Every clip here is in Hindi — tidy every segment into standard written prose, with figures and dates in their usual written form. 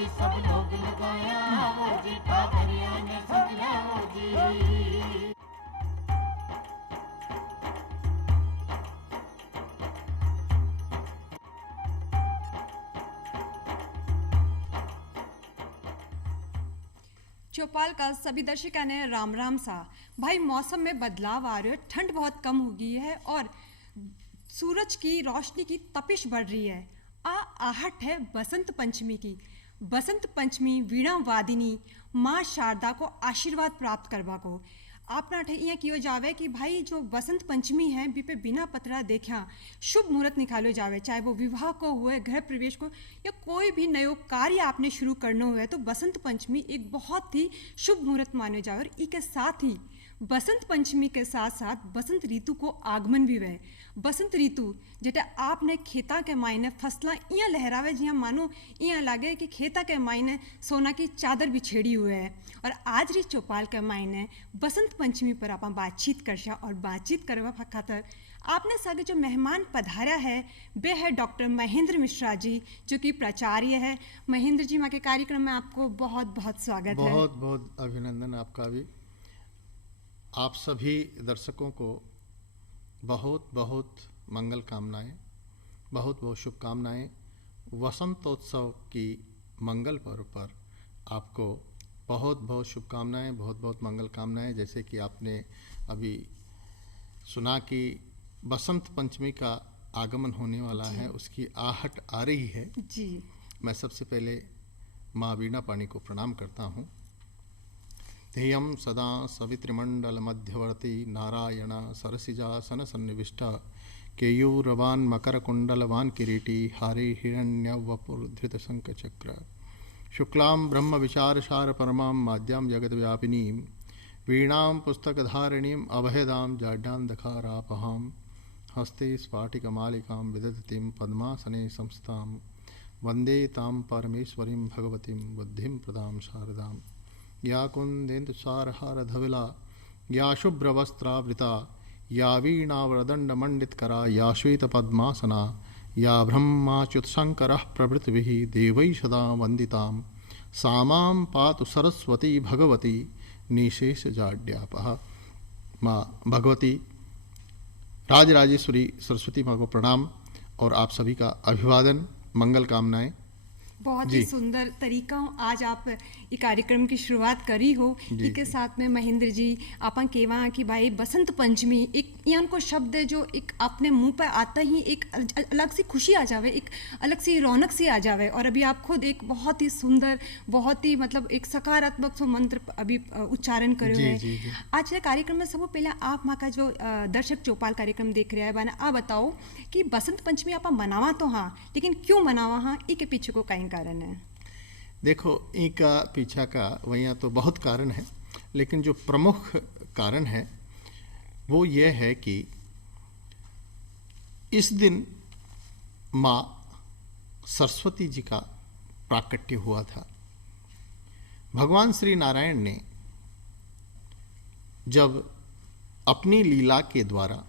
जी सब लोग लगाया वो जी ठाकरिया ने समझा वो जी। चौपाल का सभी दर्शकों ने राम राम सा। भाई मौसम में बदलाव आ रहा है, ठंड बहुत कम हो गई है और सूरज की रोशनी की तपिश बढ़ रही है। आहट है बसंत पंचमी की। बसंत पंचमी वीणा वादिनी माँ शारदा को आशीर्वाद प्राप्त करवा को आपना यहाँ कियो जावे कि भाई जो बसंत पंचमी है बी पे बिना पतरा देखा शुभ मुहूर्त निकालो जावे, चाहे वो विवाह को हुए, गृह प्रवेश को या कोई भी नयो कार्य आपने शुरू करना हुआ है तो बसंत पंचमी एक बहुत ही शुभ मुहूर्त माने जावे। और इसके साथ ही बसंत पंचमी के साथ साथ बसंत ऋतु को आगमन भी हुए। बसंत ऋतु जेटा आपने खेता के मायने फसला इं लहरावे जिया मानो इं लागे कि खेता के मायने सोना की चादर बिछेड़ी हुए है। और आज री चौपाल के मायने बसंत पंचमी पर आप बातचीत करशा और बातचीत करवा खातर आपने सागे जो मेहमान पधारा है वे है डॉक्टर महेंद्र मिश्रा जी, जो कि प्राचार्य है। महेंद्र जी माँ के कार्यक्रम में आपको बहुत बहुत स्वागत है। बहुत बहुत अभिनंदन आपका भी। आप सभी दर्शकों को बहुत बहुत मंगल कामनाएं, बहुत बहुत शुभकामनाएं। वसंतोत्सव की मंगल पर्व पर आपको बहुत बहुत शुभकामनाएं, बहुत बहुत मंगल कामनाएं। जैसे कि आपने अभी सुना कि बसंत पंचमी का आगमन होने वाला है, उसकी आहट आ रही है जी। मैं सबसे पहले माँ वीणा पाणी को प्रणाम करता हूँ। ध्येयं सदा सवितृमंडल मध्यवर्ती नारायण सरसिजासन सन्निविष्ट केयूरवान मकर कुंडलवान किरीटी हारे हिरण्यवपुर्धृत शंख चक्र शुक्लां ब्रह्म विचारसार परमां माद्यां जगद्व्यापिनीं वीणां पुस्तकधारिणीं अभयदां जाड्यान्धकारापहां हस्ते स्फाटिकमालिकां विदधतीं पद्मासने संस्थां वन्दे तां परमेश्वरीं भगवतीं बुद्धिं प्रदां शारदां या कुन्देन्दुसारहारधवला या शुभ्रवस्त्रावृता या वीणावरदण्डमण्डितकरा या श्वेतपद्मासना या ब्रह्माच्युतशङ्करः प्रभृतिभिः देवैः सदा वन्दितां सा मां पातु सरस्वती भगवती निशेषजाड्यापहा। माँ भगवती राजराजेश्वरी सरस्वती माँ को प्रणाम और आप सभी का अभिवादन, मंगल कामनाएं। बहुत ही सुंदर तरीका आज आप ये कार्यक्रम की शुरुआत करी हो। इसके साथ में महेंद्र जी आपन केवा कि भाई बसंत पंचमी एक यहाँ को शब्द है जो एक अपने मुंह पर आता ही एक अलग सी खुशी आ जावे, एक अलग सी रौनक सी आ जावे। और अभी आप खुद एक बहुत ही सुंदर, बहुत ही मतलब एक सकारात्मक सो मंत्र अभी उच्चारण करे हुए हैं। आज के कार्यक्रम में सबसे पहले आप माँ का जो दर्शक चौपाल कार्यक्रम देख रहे हैं बाना आप बताओ कि बसंत पंचमी आप मनावा तो हाँ, लेकिन क्यों मनावा हाँ, इसके पीछे को कहीं कारण है? देखो, इनका पीछा का वहाँ तो बहुत कारण है, लेकिन जो प्रमुख कारण है वो ये है कि इस दिन माँ सरस्वती जी का प्राकट्य हुआ था। भगवान श्री नारायण ने जब अपनी लीला के द्वारा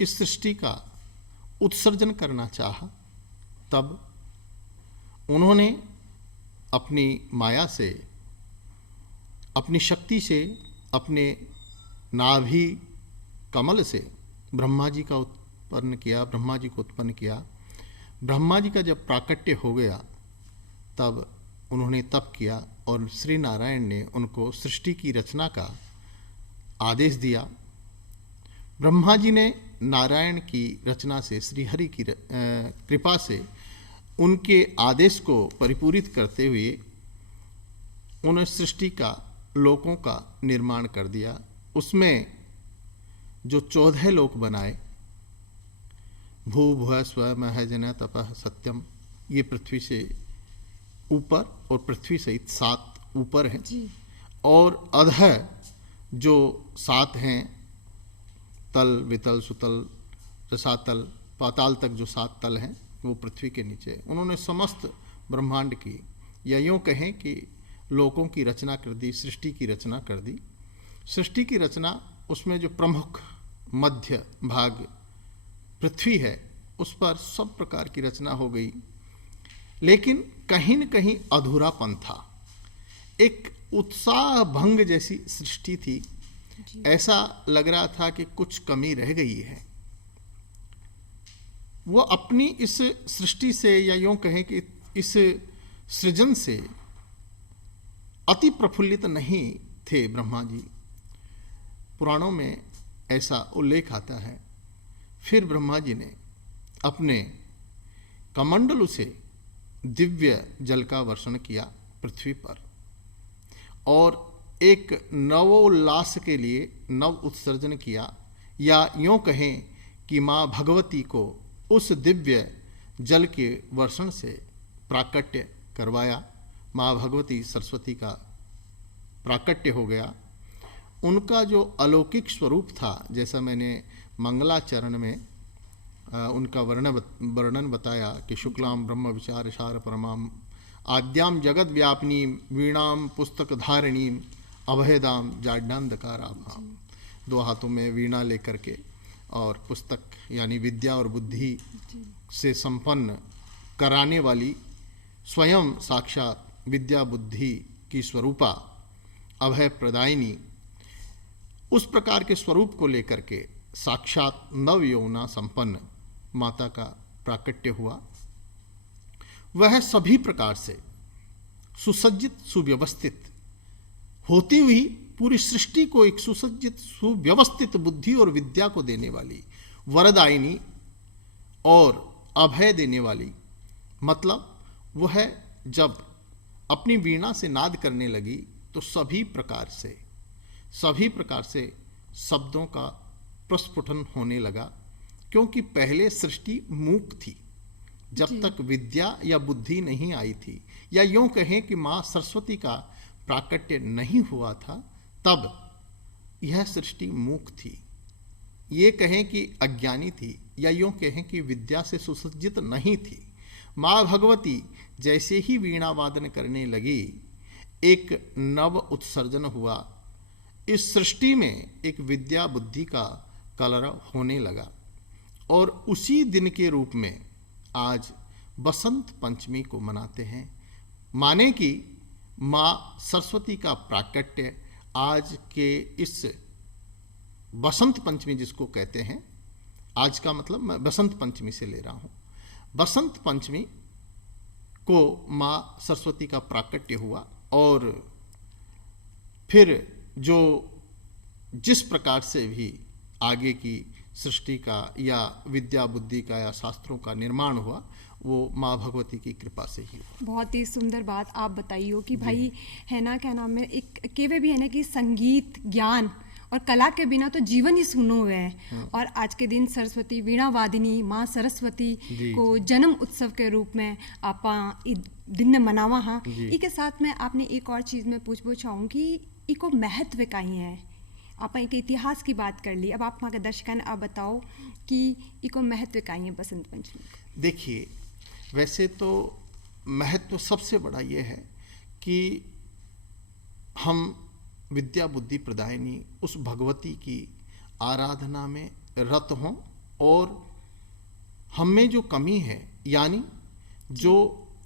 इस सृष्टि का उत्सर्जन करना चाहा, तब उन्होंने अपनी माया से, अपनी शक्ति से, अपने नाभि कमल से ब्रह्मा जी का उत्पन्न किया, ब्रह्मा जी को उत्पन्न किया। ब्रह्मा जी का जब प्राकट्य हो गया तब उन्होंने तप किया और श्री नारायण ने उनको सृष्टि की रचना का आदेश दिया। ब्रह्मा जी ने नारायण की रचना से, श्री हरि की कृपा से उनके आदेश को परिपूरित करते हुए उन्होंने सृष्टि का, लोकों का निर्माण कर दिया। उसमें जो 14 लोक बनाए, भू भुव स्व मह जन तपः सत्यम, ये पृथ्वी से ऊपर और पृथ्वी सहित 7 ऊपर हैं, और अधः जो 7 हैं, तल वितल सुतल रसातल पाताल तक जो 7 तल हैं वो पृथ्वी के नीचे। उन्होंने समस्त ब्रह्मांड की, या यूँ कहें कि लोकों की रचना कर दी, सृष्टि की रचना कर दी। सृष्टि की रचना, उसमें जो प्रमुख मध्य भाग पृथ्वी है उस पर सब प्रकार की रचना हो गई। लेकिन कहीं न कहीं अधूरापन था, एक उत्साह भंग जैसी सृष्टि थी। ऐसा लग रहा था कि कुछ कमी रह गई है। वो अपनी इस सृष्टि से, या यूं कहें कि इस सृजन से अति प्रफुल्लित नहीं थे ब्रह्मा जी। पुराणों में ऐसा उल्लेख आता है। फिर ब्रह्मा जी ने अपने कमंडलु से दिव्य जल का वर्षण किया पृथ्वी पर, और एक नवोल्लास के लिए नव उत्सर्जन किया, या यूं कहें कि माँ भगवती को उस दिव्य जल के वर्षण से प्राकट्य करवाया। माँ भगवती सरस्वती का प्राकट्य हो गया। उनका जो अलौकिक स्वरूप था, जैसा मैंने मंगलाचरण में उनका वर्णन बताया कि शुक्लाम ब्रह्म विचार सार परमाम आद्याम जगत व्यापिनी वीणाम पुस्तक धारिणीम अभयदाम जाड्यान्धकाराभाम। दो हाथों में वीणा लेकर के और पुस्तक यानी विद्या और बुद्धि से संपन्न कराने वाली स्वयं साक्षात विद्या बुद्धि की स्वरूपा अभय प्रदायिनी, उस प्रकार के स्वरूप को लेकर के साक्षात नव यौना संपन्न माता का प्राकट्य हुआ। वह सभी प्रकार से सुसज्जित सुव्यवस्थित होती हुई पूरी सृष्टि को एक सुसज्जित सुव्यवस्थित बुद्धि और विद्या को देने वाली, वरदायिनी और अभय देने वाली। मतलब वह जब अपनी वीणा से नाद करने लगी तो सभी प्रकार से शब्दों का प्रस्फुटन होने लगा, क्योंकि पहले सृष्टि मूक थी। जब तक विद्या या बुद्धि नहीं आई थी, या यूं कहें कि माँ सरस्वती का प्राकट्य नहीं हुआ था, तब यह सृष्टि मूक थी। ये कहें कि अज्ञानी थी, या यूं कहें कि विद्या से सुसज्जित नहीं थी। माँ भगवती जैसे ही वीणा वादन करने लगी, एक नव उत्सर्जन हुआ। इस सृष्टि में एक विद्या बुद्धि का कलरव होने लगा, और उसी दिन के रूप में आज बसंत पंचमी को मनाते हैं। माने कि माँ सरस्वती का प्राकट्य आज के इस बसंत पंचमी जिसको कहते हैं, आज का मतलब मैं बसंत पंचमी से ले रहा हूँ। बसंत पंचमी को माँ सरस्वती का प्राकट्य हुआ, और फिर जो जिस प्रकार से भी आगे की सृष्टि का या विद्या बुद्धि का या शास्त्रों का निर्माण हुआ, वो माँ भगवती की कृपा से ही हुआ। बहुत ही सुंदर बात आप बताइए कि भाई है ना, क्या नाम है, एक केवे भी है ना कि संगीत ज्ञान और कला के बिना तो जीवन ही सूनो है। और आज के दिन सरस्वती वीणा वादिनी माँ सरस्वती को जन्म उत्सव के रूप में आपा दिन मनावा। हाँ, इसके साथ में आपने एक और चीज़ में पूछना चाहूँगी, इको महत्व का ही है। आप एक इतिहास की बात कर ली, अब आप वहाँ के दर्शकन आप बताओ कि इको महत्व का ही है बसंत पंचमी। देखिए, वैसे तो महत्व सबसे बड़ा ये है कि हम विद्या बुद्धि प्रदायिनी उस भगवती की आराधना में रत हों, और हम में जो कमी है, यानी जो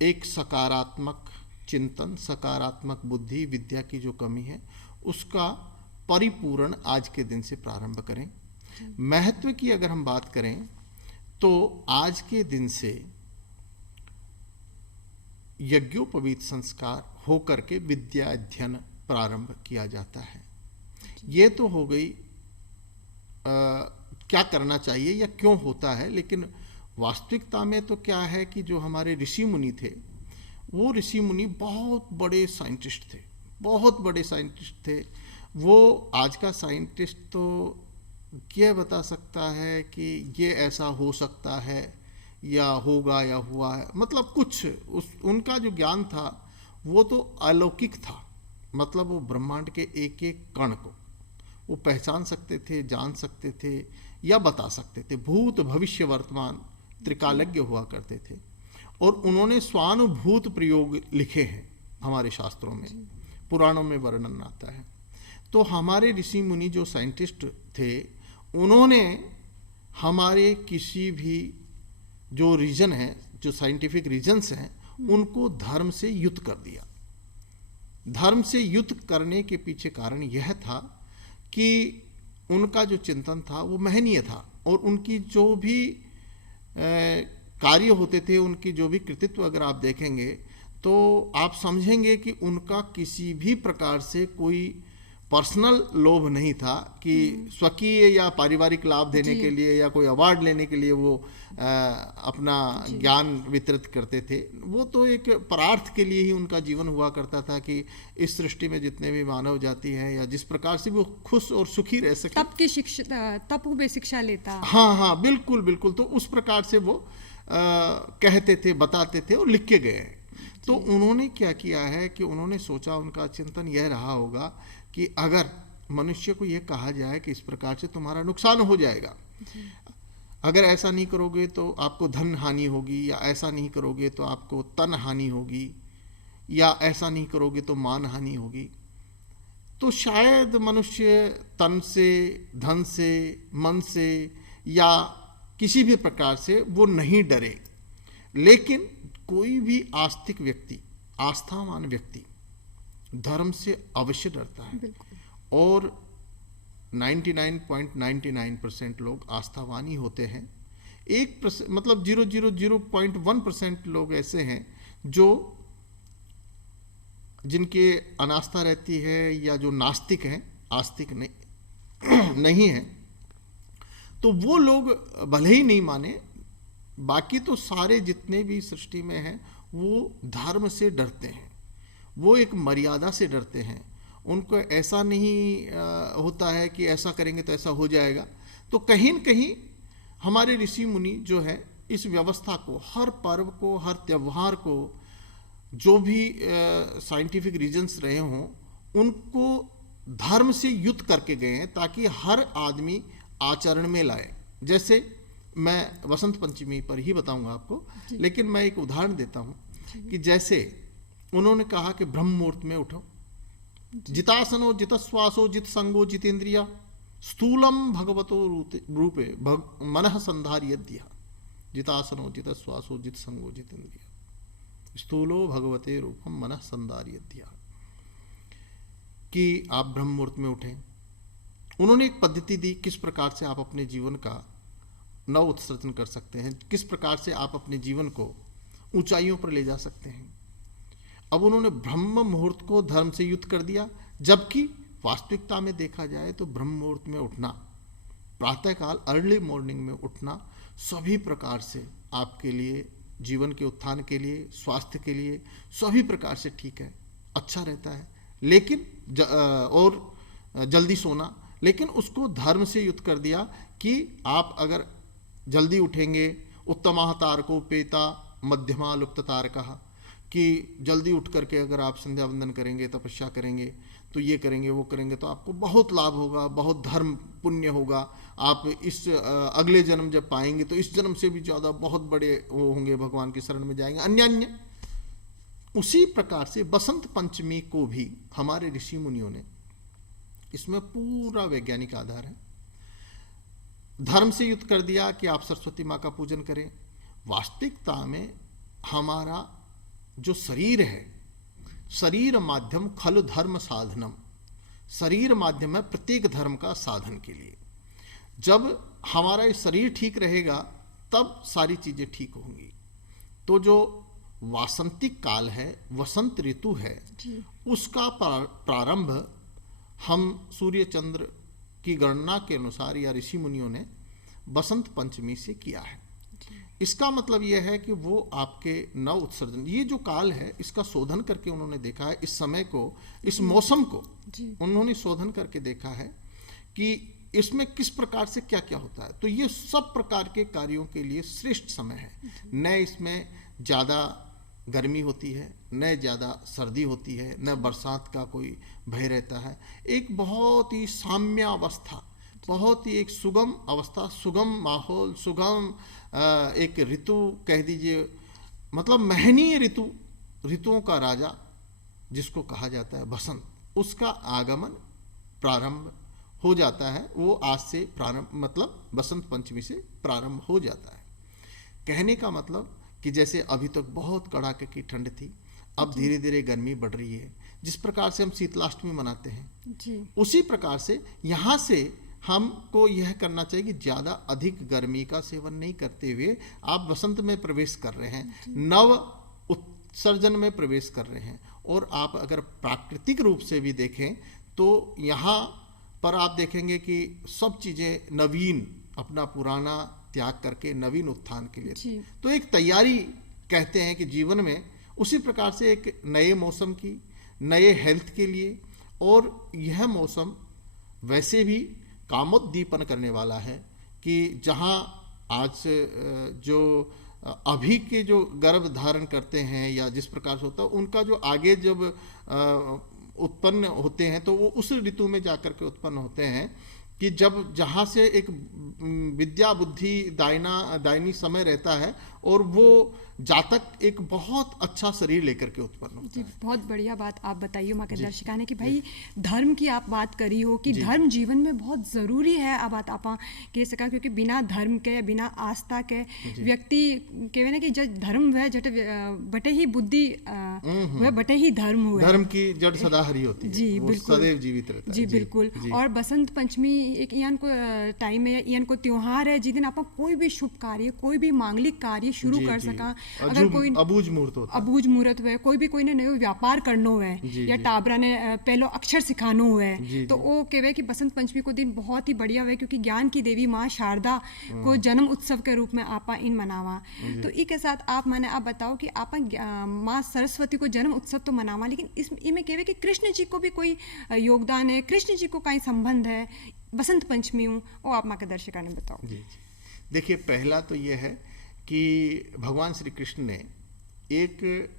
एक सकारात्मक चिंतन, सकारात्मक बुद्धि विद्या की जो कमी है, उसका परिपूर्ण आज के दिन से प्रारंभ करें। महत्व की अगर हम बात करें तो आज के दिन से यज्ञोपवीत संस्कार होकर के विद्या अध्ययन प्रारंभ किया जाता है। ये तो हो गई क्या करना चाहिए या क्यों होता है, लेकिन वास्तविकता में तो क्या है कि जो हमारे ऋषि मुनि थे, वो ऋषि मुनि बहुत बड़े साइंटिस्ट थे, बहुत बड़े साइंटिस्ट थे। वो आज का साइंटिस्ट तो ये बता सकता है कि ये ऐसा हो सकता है या होगा या हुआ है, मतलब कुछ उनका जो ज्ञान था वो तो अलौकिक था। मतलब वो ब्रह्मांड के एक एक कण को वो पहचान सकते थे, जान सकते थे या बता सकते थे। भूत भविष्य वर्तमान त्रिकालज्ञ हुआ करते थे, और उन्होंने स्वानुभूत प्रयोग लिखे हैं हमारे शास्त्रों में, पुराणों में वर्णन आता है। तो हमारे ऋषि मुनि जो साइंटिस्ट थे, उन्होंने हमारे किसी भी जो रीजन है, जो साइंटिफिक रीजन्स हैं, उनको धर्म से युद्ध कर दिया। धर्म से युद्ध करने के पीछे कारण यह था कि उनका जो चिंतन था वो महनीय था, और उनकी जो भी कार्य होते थे, उनकी जो भी कृतित्व अगर आप देखेंगे तो आप समझेंगे कि उनका किसी भी प्रकार से कोई पर्सनल लोभ नहीं था कि स्वकीय या पारिवारिक लाभ देने के लिए या कोई अवार्ड लेने के लिए वो अपना ज्ञान वितरित करते थे। वो तो एक परार्थ के लिए ही उनका जीवन हुआ करता था कि इस सृष्टि में जितने भी मानव जाति हैं या जिस प्रकार से वो खुश और सुखी रह सके, तप की शिक्षा, तप में शिक्षा लेता। हाँ, बिल्कुल बिल्कुल। तो उस प्रकार से वो कहते थे, बताते थे और लिख के गए। तो उन्होंने क्या किया है कि उन्होंने सोचा, उनका चिंतन यह रहा होगा कि अगर मनुष्य को यह कहा जाए कि इस प्रकार से तुम्हारा नुकसान हो जाएगा, अगर ऐसा नहीं करोगे तो आपको धन हानि होगी, या ऐसा नहीं करोगे तो आपको तन हानि होगी, या ऐसा नहीं करोगे तो मान हानि होगी, तो शायद मनुष्य तन से, धन से, मन से या किसी भी प्रकार से वो नहीं डरे। लेकिन कोई भी आस्तिक व्यक्ति, आस्थावान व्यक्ति धर्म से अवश्य डरता है, और 99.99% लोग आस्थावान ही होते हैं। 1% मतलब 0.1% लोग ऐसे हैं जो जिनके अनास्था रहती है या जो नास्तिक हैं, आस्तिक नहीं है। तो वो लोग भले ही नहीं माने, बाकी तो सारे जितने भी सृष्टि में हैं वो धर्म से डरते हैं, वो एक मर्यादा से डरते हैं। उनको ऐसा नहीं होता है कि ऐसा करेंगे तो ऐसा हो जाएगा। तो कहीं न कहीं हमारे ऋषि मुनि जो है इस व्यवस्था को, हर पर्व को, हर त्यौहार को, जो भी साइंटिफिक रीजन्स रहे हों, उनको धर्म से युद्ध करके गए हैं ताकि हर आदमी आचरण में लाए। जैसे मैं वसंत पंचमी पर ही बताऊंगा आपको, लेकिन मैं एक उदाहरण देता हूं कि जैसे उन्होंने कहा कि ब्रह्म मुहूर्त में उठो, जितासनो जितश्वासो जित संगो जितेंद्रिया, स्थूलम भगवतो रूपे मनः संधार्यद्य। जितासनो जितश्वासो जित संगो जितेंद्रिया, स्थूलो भगवते रूपम मनः संधार्यद्य, कि आप ब्रह्म मुहूर्त में उठें। उन्होंने एक पद्धति दी किस प्रकार से आप अपने जीवन का नव उत्सर्जन कर सकते हैं, किस प्रकार से आप अपने जीवन को ऊंचाइयों पर ले जा सकते हैं। अब उन्होंने ब्रह्म मुहूर्त को धर्म से युद्ध कर दिया, जबकि वास्तविकता में देखा जाए तो ब्रह्म मुहूर्त में उठना, प्रातःकाल अर्ली मॉर्निंग में उठना सभी प्रकार से आपके लिए, जीवन के उत्थान के लिए, स्वास्थ्य के लिए सभी प्रकार से ठीक है, अच्छा रहता है। लेकिन और जल्दी सोना, लेकिन उसको धर्म से युद्ध कर दिया कि आप अगर जल्दी उठेंगे, उत्तमा तारको पेता मध्यमा लुप्त तारका, कि जल्दी उठ करके अगर आप संध्या वंदन करेंगे, तपस्या करेंगे, तो ये करेंगे वो करेंगे, तो आपको बहुत लाभ होगा, बहुत धर्म पुण्य होगा। आप इस अगले जन्म जब पाएंगे तो इस जन्म से भी ज़्यादा बहुत बड़े वो होंगे, भगवान की शरण में जाएंगे, अन्य। उसी प्रकार से बसंत पंचमी को भी हमारे ऋषि मुनियों ने, इसमें पूरा वैज्ञानिक आधार है, धर्म से युद्ध कर दिया कि आप सरस्वती माँ का पूजन करें। वास्तविकता में हमारा जो शरीर है, शरीर माध्यम खलु धर्म साधनम, शरीर माध्यम है प्रत्येक धर्म का साधन के लिए। जब हमारा ये शरीर ठीक रहेगा तब सारी चीज़ें ठीक होंगी। तो जो वासंतिक काल है, वसंत ऋतु है, उसका प्रारंभ हम सूर्य चंद्र की गणना के अनुसार या ऋषि मुनियों ने बसंत पंचमी से किया है। इसका मतलब यह है कि वो आपके नव उत्सर्जन, ये जो काल है इसका शोधन करके उन्होंने देखा है, इस समय को, इस मौसम को उन्होंने शोधन करके देखा है कि इसमें किस प्रकार से क्या क्या होता है। तो ये सब प्रकार के कार्यों के लिए श्रेष्ठ समय है। न इसमें ज़्यादा गर्मी होती है, न ज़्यादा सर्दी होती है, न बरसात का कोई भय रहता है। एक बहुत ही साम्य अवस्था, बहुत ही एक सुगम अवस्था, सुगम माहौल, सुगम एक ऋतु कह दीजिए, मतलब महनीय ऋतु, ऋतुओं का राजा जिसको कहा जाता है बसंत, उसका आगमन प्रारंभ हो जाता है। वो आज से प्रारंभ, मतलब बसंत पंचमी से प्रारंभ हो जाता है। कहने का मतलब कि जैसे अभी तक बहुत कड़ाके की ठंड थी, अब धीरे धीरे गर्मी बढ़ रही है। जिस प्रकार से हम शीतलाष्टमी मनाते हैं जी उसी प्रकार से यहाँ से हमको यह करना चाहिए कि ज़्यादा अधिक गर्मी का सेवन नहीं करते हुए आप वसंत में प्रवेश कर रहे हैं, नव उत्सर्जन में प्रवेश कर रहे हैं। और आप अगर प्राकृतिक रूप से भी देखें तो यहाँ पर आप देखेंगे कि सब चीज़ें नवीन, अपना पुराना त्याग करके नवीन उत्थान के लिए, जी। तो एक तैयारी कहते हैं कि जीवन में उसी प्रकार से एक नए मौसम की, नए हेल्थ के लिए। और यह मौसम वैसे भी कामोद्दीपन करने वाला है कि जहाँ आज जो अभी के जो गर्भ धारण करते हैं या जिस प्रकार से होता है, उनका जो आगे जब उत्पन्न होते हैं तो वो उस ऋतु में जाकर के उत्पन्न होते हैं कि जब जहाँ से एक विद्या बुद्धि दायनी समय रहता है और वो जातक एक बहुत अच्छा शरीर लेकर के उत्पन्न होता जी। है। बहुत बढ़िया बात आप बताइए माँ के दर्शिका ने कि भाई धर्म की आप बात करी हो कि जी। धर्म जीवन में बहुत ज़रूरी है। अब बात आप कह सका क्योंकि बिना धर्म के, बिना आस्था के व्यक्ति कहवे ना कि जब धर्म वह जट बटे ही बुद्धि वह बटे ही धर्म हुए। धर्म की जड़ सदा हरी होती है, जी वो बिल्कुल, सदैव जीवित रहता है। जी बिल्कुल। जी। और बसंत पंचमी एक इयान को टाइम है, इयान को त्योहार है जिस दिन आप कोई भी शुभ कार्य, कोई भी मांगलिक कार्य शुरू जी, कर जी। सका। और अगर जो कोई अबूझ मुहूर्त होता है। अबूझ मुहूर्त हुए, कोई भी कोई ने नयो व्यापार करनो है जी, या जी। टाबरा ने पहलो अक्षर सिखानो है, जी, तो जी। वो कहवे कि बसंत पंचमी को दिन बहुत ही बढ़िया हुए क्योंकि ज्ञान की देवी माँ शारदा को जन्म उत्सव के रूप में आपा इन मनावा। तो ई के साथ आप माने आप बताओ कि आपा माँ सरस्वती को जन्म उत्सव तो मनावा, लेकिन इसमें कहवे कि कृष्ण जी को भी कोई योगदान है, कृष्ण जी को कहीं संबंध है बसंत पंचमी हूँ, वो आप माँ के दर्शका ने बताओ। जी जी। देखिए, पहला तो यह है कि भगवान श्री कृष्ण ने एक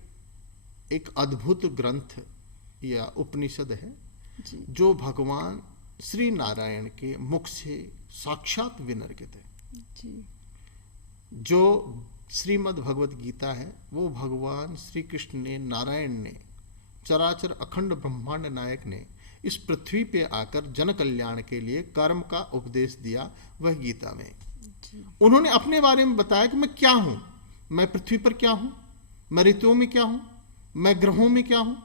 अद्भुत ग्रंथ या उपनिषद है जी जो भगवान श्री नारायण के मुख से साक्षात विनिर्गत है। जी जो श्रीमद् भगवत गीता है वो भगवान श्री कृष्ण ने, नारायण ने, चराचर अखंड ब्रह्मांड नायक ने इस पृथ्वी पे आकर जन कल्याण के लिए कर्म का उपदेश दिया, वह गीता में। जी उन्होंने अपने बारे में बताया कि मैं क्या हूँ, मैं पृथ्वी पर क्या हूँ, मैं ऋतुओं में क्या हूँ, मैं ग्रहों में क्या हूँ,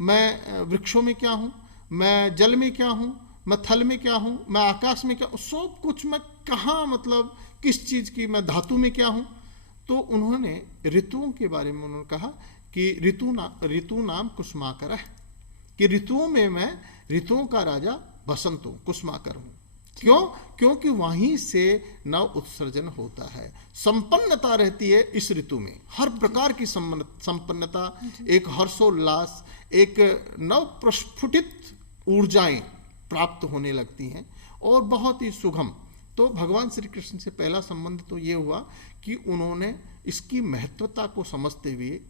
मैं वृक्षों में क्या हूँ, मैं जल में क्या हूँ, मैं थल में क्या हूँ, मैं आकाश में क्या हूँ, सब कुछ मैं कहाँ, मतलब किस चीज़ की, मैं धातु में क्या हूँ। तो उन्होंने ऋतुओं के बारे में उन्होंने कहा कि ऋतु नाम कुसुमाकर है, कि ऋतुओं में मैं ऋतुओं का राजा बसंत हूँ, कुसुमाकर हूँ। क्यों? क्योंकि वहीं से नव उत्सर्जन होता है, संपन्नता रहती है इस ऋतु में, हर प्रकार की संपन्नता, एक हर्षोल्लास, एक नव प्रस्फुटित ऊर्जाएं प्राप्त होने लगती हैं और बहुत ही सुगम। तो भगवान श्री कृष्ण से पहला संबंध तो ये हुआ कि उन्होंने इसकी महत्वता को समझते हुए,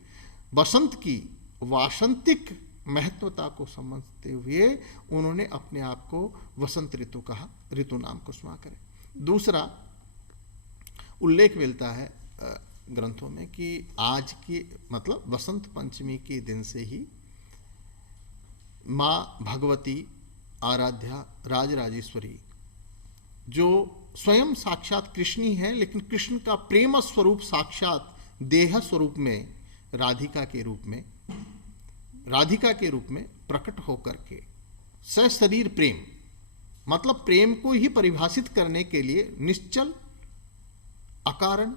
बसंत की वासंतिक महत्वता को समझते हुए उन्होंने अपने आप को वसंत ऋतु कहा, ऋतु नाम कुसुमाकर। दूसरा उल्लेख मिलता है ग्रंथों में कि आज की, मतलब वसंत पंचमी के दिन से ही माँ भगवती आराध्या राजराजेश्वरी, जो स्वयं साक्षात कृष्ण ही है, लेकिन कृष्ण का प्रेम स्वरूप साक्षात देह स्वरूप में राधिका के रूप में प्रकट होकर के सशरीर प्रेम, मतलब प्रेम को ही परिभाषित करने के लिए निश्चल अकारण,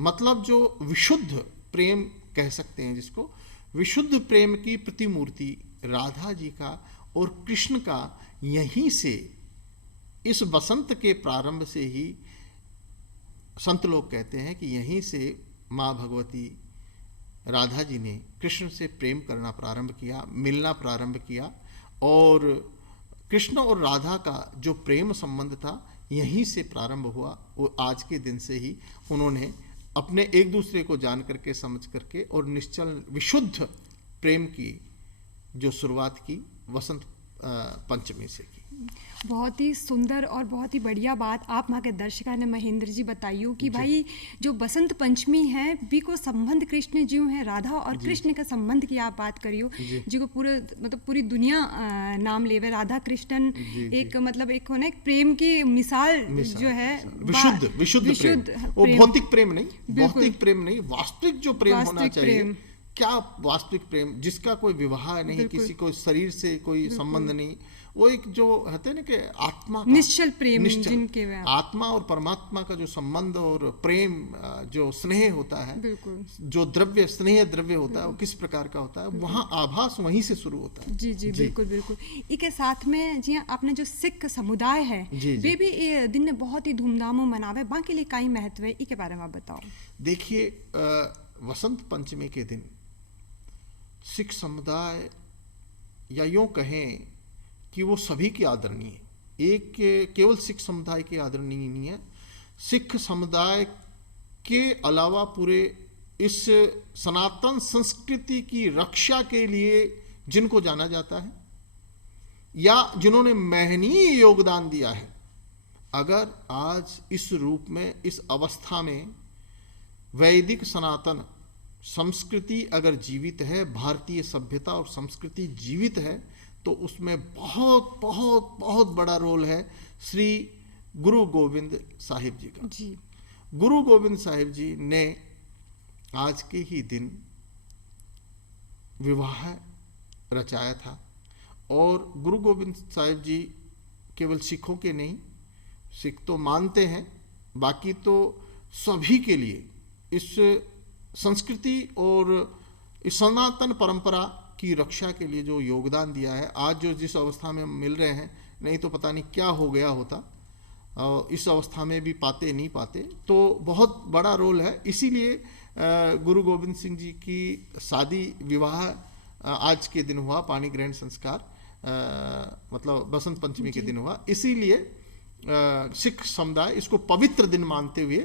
मतलब जो विशुद्ध प्रेम कह सकते हैं, जिसको विशुद्ध प्रेम की प्रतिमूर्ति राधा जी का और कृष्ण का यहीं से, इस बसंत के प्रारंभ से ही संत लोग कहते हैं कि यहीं से माँ भगवती राधा जी ने कृष्ण से प्रेम करना प्रारंभ किया, मिलना प्रारंभ किया, और कृष्ण और राधा का जो प्रेम संबंध था यहीं से प्रारंभ हुआ। वो आज के दिन से ही उन्होंने अपने एक दूसरे को जान करके, समझ करके और निश्चल विशुद्ध प्रेम की जो शुरुआत की वसंत पंचमी से की। बहुत ही सुंदर और बहुत ही बढ़िया बात आप माँ के दर्शिका ने महेंद्र जी बताइयो कि भाई जो बसंत पंचमी है भी को संबंध कृष्ण जी हैं, राधा और कृष्ण का संबंध की आप बात करियो जी को पूरे मतलब पूरी दुनिया नाम लेवे राधा कृष्णन एक मतलब एक होना एक प्रेम की मिसाल जो है विशुद्ध प्रेम। वो भौतिक प्रेम नहीं, वास्तविक जो प्रेम होना चाहिए। क्या वास्तविक प्रेम, जिसका कोई विवाह नहीं, किसी को शरीर से कोई संबंध नहीं, वो एक जो कहते हैं ना कि आत्मा का निश्चल प्रेम, जिनके आत्मा और परमात्मा का जो संबंध और प्रेम जो स्नेह होता है, जो द्रव्य स्नेह द्रव्य होता है वो किस प्रकार का होता है, वहाँ आभास वहीं से शुरू होता है। जी बिल्कुल। इसके साथ में जी आपने जो सिख समुदाय है वे भी ये दिन ने बहुत ही धूमधाम मनावे, बाकी लिए का महत्व है, इसके बारे में आप बताओ। देखिए वसंत पंचमी के दिन सिख समुदाय या यूं कहें कि वो सभी की आदरणीय है, एक केवल सिख समुदाय की आदरणीय नहीं है, सिख समुदाय के अलावा पूरे इस सनातन संस्कृति की रक्षा के लिए जिनको जाना जाता है या जिन्होंने महनीय योगदान दिया है, अगर आज इस रूप में इस अवस्था में वैदिक सनातन संस्कृति अगर जीवित है, भारतीय सभ्यता और संस्कृति जीवित है, तो उसमें बहुत बहुत बहुत बड़ा रोल है श्री गुरु गोविंद साहिब जी का। गुरु गोविंद साहिब जी ने आज के ही दिन विवाह रचाया था और गुरु गोविंद साहिब जी केवल सिखों के नहीं, सिख तो मानते हैं, बाकी तो सभी के लिए इस संस्कृति और इस सनातन परंपरा की रक्षा के लिए जो योगदान दिया है, आज जो जिस अवस्था में हम मिल रहे हैं, नहीं तो पता नहीं क्या हो गया होता, और इस अवस्था में भी पाते नहीं पाते, तो बहुत बड़ा रोल है। इसीलिए गुरु गोविंद सिंह जी की शादी विवाह आज के दिन हुआ, पाणी ग्रहण संस्कार मतलब बसंत पंचमी के दिन हुआ, इसीलिए सिख समुदाय इसको पवित्र दिन मानते हुए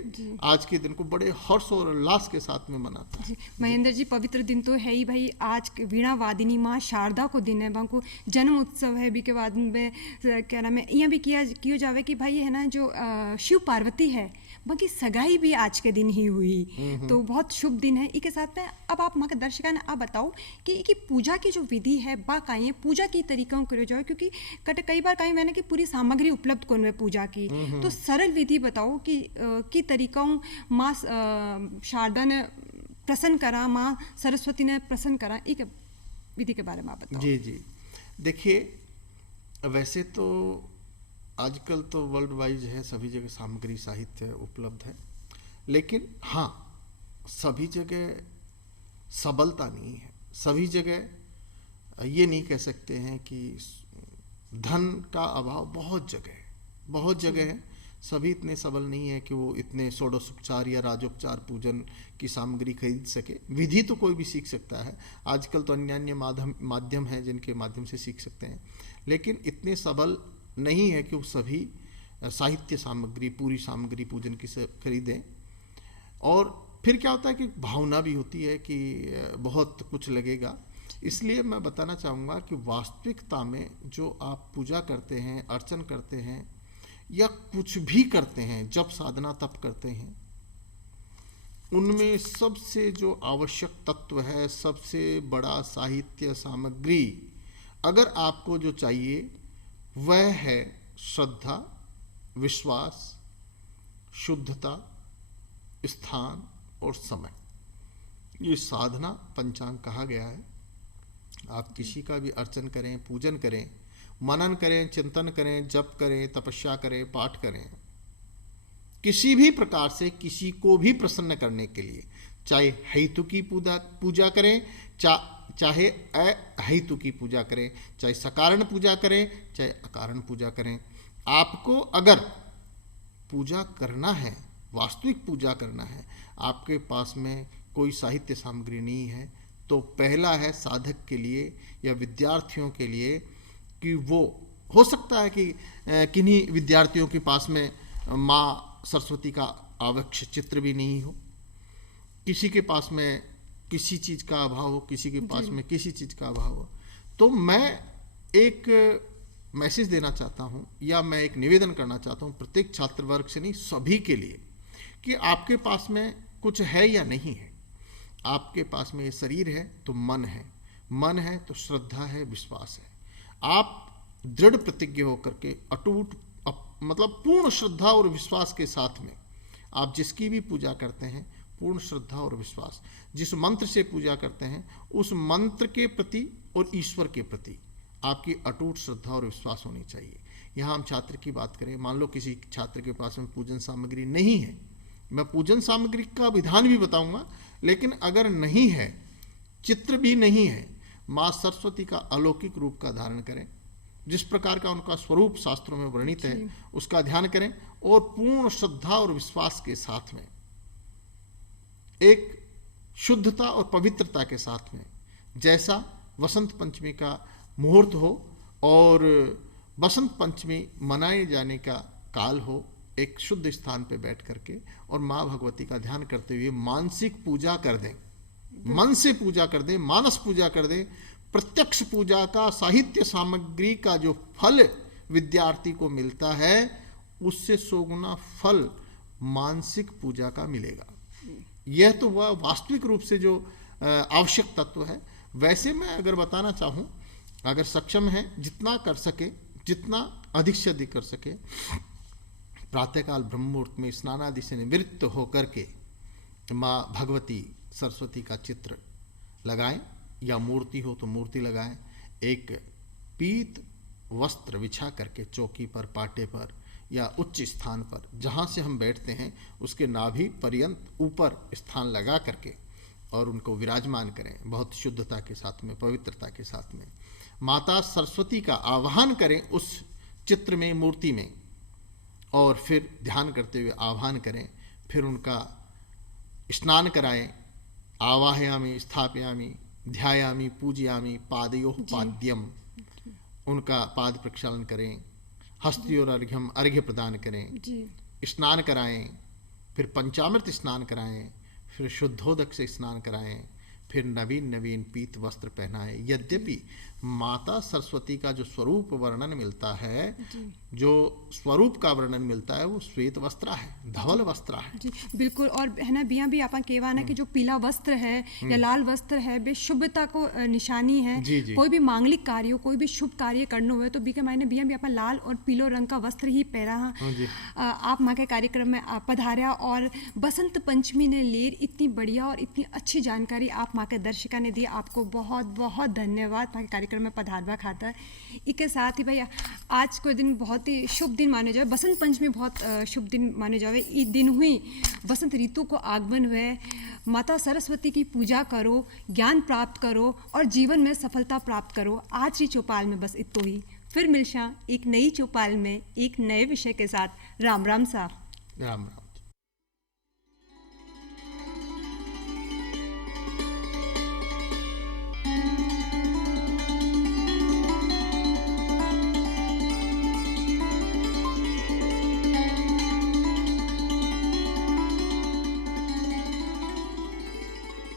आज के दिन को बड़े हर्ष और उल्लास के साथ में मनाता है। महेंद्र जी पवित्र दिन तो है ही भाई, आज वीणा वादिनी माँ शारदा को दिन है, बाको जन्म उत्सव है, भी के बाद में क्या नाम है यहाँ भी किया जावे कि भाई है ना जो शिव पार्वती है बाकी सगाई भी आज के दिन ही हुई, तो बहुत शुभ दिन है। इसके साथ में अब आप माँ के दर्शका ने आप बताओ कि पूजा की जो विधि है बा काई पूजा की तरीकों करो जाओ, क्योंकि कई बार काई मैंने कि पूरी सामग्री उपलब्ध कौन है पूजा की, तो सरल विधि बताओ कि तरीकों माँ शारदा ने प्रसन्न करा, माँ सरस्वती ने प्रसन्न करा, एक विधि के बारे में आप बताओ। जी देखिए, वैसे तो आजकल तो वर्ल्ड वाइज है, सभी जगह सामग्री साहित्य उपलब्ध है, लेकिन हाँ सभी जगह सबलता नहीं है, सभी जगह ये नहीं कह सकते हैं कि धन का अभाव बहुत जगह है, सभी इतने सबल नहीं है कि वो इतने षोडशोपचार या राजोपचार पूजन की सामग्री खरीद सके। विधि तो कोई भी सीख सकता है, आजकल तो अन्य माध्यम है जिनके माध्यम से सीख सकते हैं, लेकिन इतने सबल नहीं है कि वो सभी साहित्य सामग्री पूरी सामग्री पूजन की खरीदें। और फिर क्या होता है कि भावना भी होती है कि बहुत कुछ लगेगा, इसलिए मैं बताना चाहूँगा कि वास्तविकता में जो आप पूजा करते हैं, अर्चन करते हैं या कुछ भी करते हैं, जब साधना तप करते हैं, उनमें सबसे जो आवश्यक तत्व है, सबसे बड़ा साहित्य सामग्री अगर आपको जो चाहिए वह है श्रद्धा, विश्वास, शुद्धता, स्थान और समय। ये साधना पंचांग कहा गया है। आप किसी का भी अर्चन करें, पूजन करें, मनन करें, चिंतन करें, जप करें, तपस्या करें, पाठ करें, किसी भी प्रकार से किसी को भी प्रसन्न करने के लिए, चाहे हेतु की पूजा करें, चाहे अहेतु की पूजा करें, चाहे सकारण पूजा करें, चाहे अकारण पूजा करें, आपको अगर पूजा करना है, वास्तविक पूजा करना है, आपके पास में कोई साहित्य सामग्री नहीं है, तो पहला है साधक के लिए या विद्यार्थियों के लिए कि वो हो सकता है कि किन्हीं विद्यार्थियों के पास में माँ सरस्वती का आवश्यक चित्र भी नहीं हो, किसी के पास में किसी चीज़ का अभाव हो, किसी के पास में किसी चीज़ का अभाव हो, तो मैं एक मैसेज देना चाहता हूँ या मैं एक निवेदन करना चाहता हूँ प्रत्येक छात्र वर्ग से नहीं, सभी के लिए, कि आपके पास में कुछ है या नहीं है। आपके पास में ये शरीर है तो मन है, मन है तो श्रद्धा है, विश्वास है। आप दृढ़ प्रतिज्ञ होकर के अटूट मतलब पूर्ण श्रद्धा और विश्वास के साथ में आप जिसकी भी पूजा करते हैं, पूर्ण श्रद्धा और विश्वास, जिस मंत्र से पूजा करते हैं उस मंत्र के प्रति और ईश्वर के प्रति आपकी अटूट श्रद्धा और विश्वास होनी चाहिए। यहाँ हम छात्र की बात करें, मान लो किसी छात्र के पास में पूजन सामग्री नहीं है, मैं पूजन सामग्री का विधान भी बताऊंगा, लेकिन अगर नहीं है, चित्र भी नहीं है, माँ सरस्वती का अलौकिक रूप का धारण करें, जिस प्रकार का उनका स्वरूप शास्त्रों में वर्णित है उसका ध्यान करें, और पूर्ण श्रद्धा और विश्वास के साथ में, एक शुद्धता और पवित्रता के साथ में, जैसा वसंत पंचमी का मुहूर्त हो और बसंत पंचमी मनाए जाने का काल हो, एक शुद्ध स्थान पे बैठ करके और माँ भगवती का ध्यान करते हुए मानसिक पूजा कर दें, मन से पूजा कर दें, मानस पूजा कर दें। प्रत्यक्ष पूजा का, साहित्य सामग्री का जो फल विद्यार्थी को मिलता है उससे 100 गुना फल मानसिक पूजा का मिलेगा। यह तो वह वास्तविक रूप से जो आवश्यक तत्व है। वैसे मैं अगर बताना चाहूँ, अगर सक्षम है जितना कर सके, जितना अधिक से अधिक कर सके, प्रातःकाल ब्रह्म मुहूर्त में स्नान आदि से निवृत्त होकर के माँ भगवती सरस्वती का चित्र लगाएं, या मूर्ति हो तो मूर्ति लगाएं। एक पीत वस्त्र बिछा करके चौकी पर, पाटे पर या उच्च स्थान पर जहाँ से हम बैठते हैं उसके नाभि पर्यंत ऊपर स्थान लगा करके और उनको विराजमान करें, बहुत शुद्धता के साथ में, पवित्रता के साथ में। माता सरस्वती का आह्वान करें उस चित्र में, मूर्ति में, और फिर ध्यान करते हुए आह्वान करें। फिर उनका स्नान कराएं, आवाहयामि, स्थापयामि, ध्यायामि, पूजयामि, पादयोः पाद्यम, उनका पाद प्रक्षालन करें, हस्तियोर अर्घ्यम, अर्घ्य प्रदान करें, स्नान कराएं, फिर पंचामृत स्नान कराएं, फिर शुद्धोदक से स्नान कराएं, फिर नवीन नवीन पीत वस्त्र पहनाएं। यद्यपि माता सरस्वती का जो स्वरूप वर्णन मिलता है, जो स्वरूप का वर्णन मिलता है वो श्वेत वस्त्र है, धवल वस्त्र है। जी बिल्कुल। और है ना बिया भी आपा कहवाना कि जो पीला वस्त्र है या लाल वस्त्र है बे शुभता को निशानी है। जी। कोई भी मांगलिक कार्य हो, कोई भी शुभ कार्य करना हो तो बी के मायने बिया भी आपा लाल और पीलो रंग का वस्त्र ही पहरा। आप माँ के कार्यक्रम में पधारा और बसंत पंचमी ने लेर इतनी बढ़िया और इतनी अच्छी जानकारी आप माँ के दर्शिका ने दी। आपको बहुत बहुत धन्यवाद माँ के कार्यक्रम में पधारवा खातर। इसके साथ ही भाई आज को दिन बहुत ही शुभ दिन माने जाए, बसंत पंचमी बहुत शुभ दिन माने जाए। इस दिन हुई बसंत ऋतु को आगमन हुए। माता सरस्वती की पूजा करो, ज्ञान प्राप्त करो और जीवन में सफलता प्राप्त करो। आज की चौपाल में बस इतो ही। फिर मिलशा एक नई चौपाल में एक नए विषय के साथ। राम राम सा। राम राम।